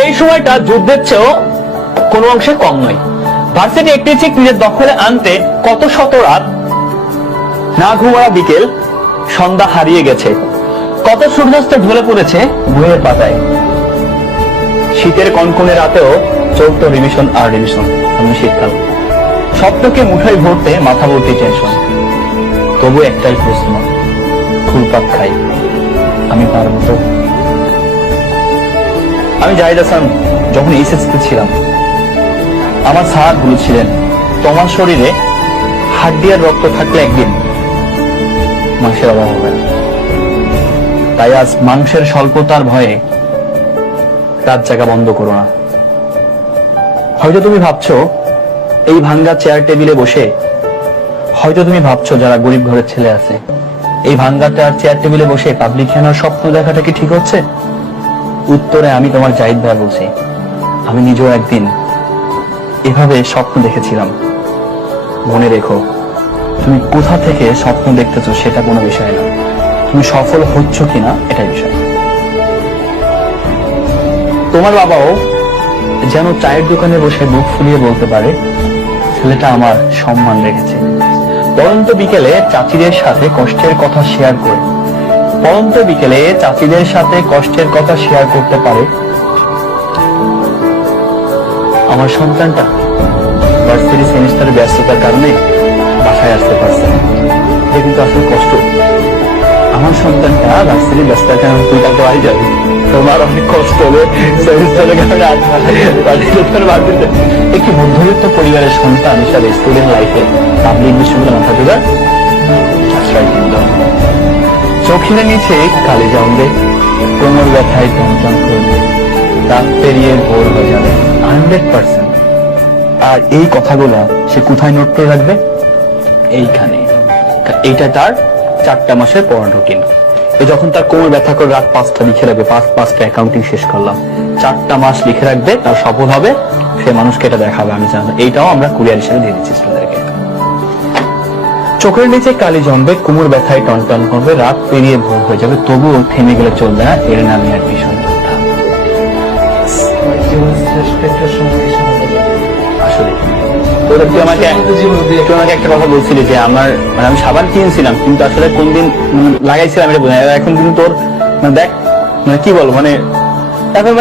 এই সময়টা যুদ্ধের চেয়েও কোনো অংশে কম নয়। ভার্সিটি একটি চিক নিজের দখলে আনতে কত শত রাত, না ঘুমারা বিকেল, সন্ধ্যা হারিয়ে গেছে, কত সূর্যাস্ত ঢলে পড়েছে বইয়ের পাতায়। শীতের কনকনে রাতেও চলতো রিভিশন আর রিভিশন। শীতকাল স্বপ্নকে মুঠোয় ভরতে মাথা ভর্তি টেনশন। তবু একটাই প্রশ্ন, ঘুরপাক খাই, আমি পারবো তো? আমি জাহিদ হাসান যখন এইচএসসি ছিলাম, আমার স্যার বলেছিলেন তোমার শরীরে হাড্ডি আর রক্ত থাকলে একদিন মাংসের অভাব হবে না। তাই আজ মাংসের স্বল্পতার ভয়ে রাত জাগা বন্ধ করো না। হয়তো তুমি ভাবছো এই ভাঙ্গা চেয়ার টেবিলে বসে, হয়তো তুমি ভাবছো যারা গরিব ঘরের ছেলে আছে, এই ভাঙ্গা চেয়ার টেবিলে বসে পাবলিক খেলার স্বপ্ন দেখাটা কি ঠিক হচ্ছে? উত্তরে আমি তোমার জাহিদ ভাই বলছি, আমি নিজেও একদিন এভাবে স্বপ্ন দেখেছিলাম। মনে রেখো, তুমি কোথা থেকে স্বপ্ন দেখতেছো সেটা কোনো বিষয় না, তুমি সফল হচ্ছ কিনা এটাই বিষয়। তোমার বাবাও যেন চায়ের দোকানে বসে বুক ফুলিয়ে বলতে পারে ছেলেটা আমার সম্মান রেখেছে। পরন্ত বিকেলে চাচিদের সাথে কষ্টের কথা শেয়ার করে, পরন্ত বিকেলে চাচিদের সাথে কষ্টের কথা শেয়ার করতে পারে আমার সন্তানটা ভার্সিটি সেমিস্টারের ব্যস্ততার কারণে বাসায় আসতে পারছে না। এটা কিন্তু আসলে কষ্ট। আমার সন্তানটা ভার্সিটির ব্যস্ততার কারণে তুই তাকে বাড়ি যাবি, তোমার অনেক কষ্ট হবে সেমিস্টারের কারণে আসবে। একটি মধ্যবিত্ত পরিবারের সন্তান হিসাবে স্টুডেন্ট লাইফে পাবলিক বিশ্ববিদ্যালয় মাথা জোগাড় আশ্রয় কেন্দ্র। চোখের নিচে কালি জমবে, কোমর ব্যথায় টনটন করবে, রাত পেরিয়ে ভোর হয়ে যাবে 100%। আর এই কথাগুলা সে কোথায় নোট করে রাখবে? এইখানে। এইটা তার 4টা মাসের পড়ার রুটিন। যখন তার কোমর ব্যথা করে রাত 5টা লিখে রাখবে, 5টা অ্যাকাউন্টিং শেষ করলাম, 4টা মাস লিখে রাখবে, তার সফল হবে, সে মানুষকে এটা দেখাবে। আমি জানি এইটাও আমরা কুরিয়ার হিসেবে দিয়ে দিচ্ছি স্টুডেন্টদেরকে। চোখের নিচে কালি জমবে, কোমর ব্যথায় টনটন করবে, রাত পেরিয়ে ভোর হয়ে যাবে, তবুও থেমে গেলে চলবে না, এর নামে অ্যাডমিশন যোদ্ধা। আসলে তুই আমাকে একটা কথা বলছিলি যে আমার আমি সাবান কিনছিলাম কিন্তু আসলে কোন দিন লাগাইছিলাম এটা বোঝা, এখন কিন্তু তোর দেখ কি বলবো এখন